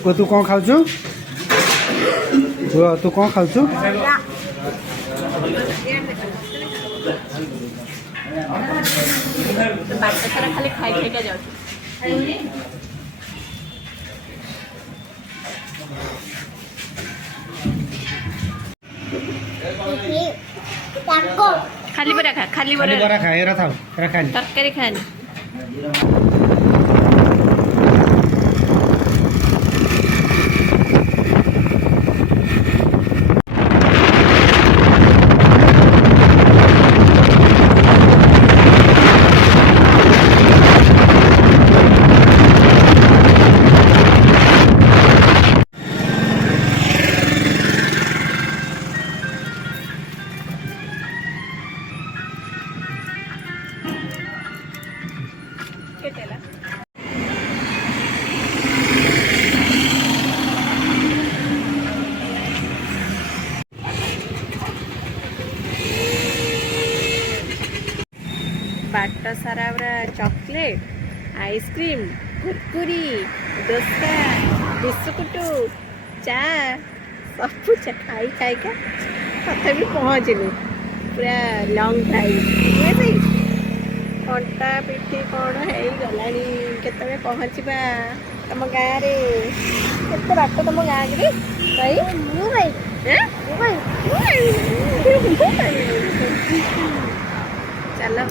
ओ तू कौन खाऊ तू कौन खाऊ बाट सारा खाली खाई खाईका जाऊ खाली बरा खा खाली बरा खा एरा थाओ एरा खानी तरकारी खानी बाट सारा पूरा चॉकलेट आइसक्रीम कुरकुरी डोसा बिस्कुट चा सब खाई खाईका तथापि पहुँचलु पूरा लंग ड्राइव कंटा पिठी कौन है गलानी केतबे पहुँचबा तुम गाँव केते बाट तुम गाँव रे भाई चलो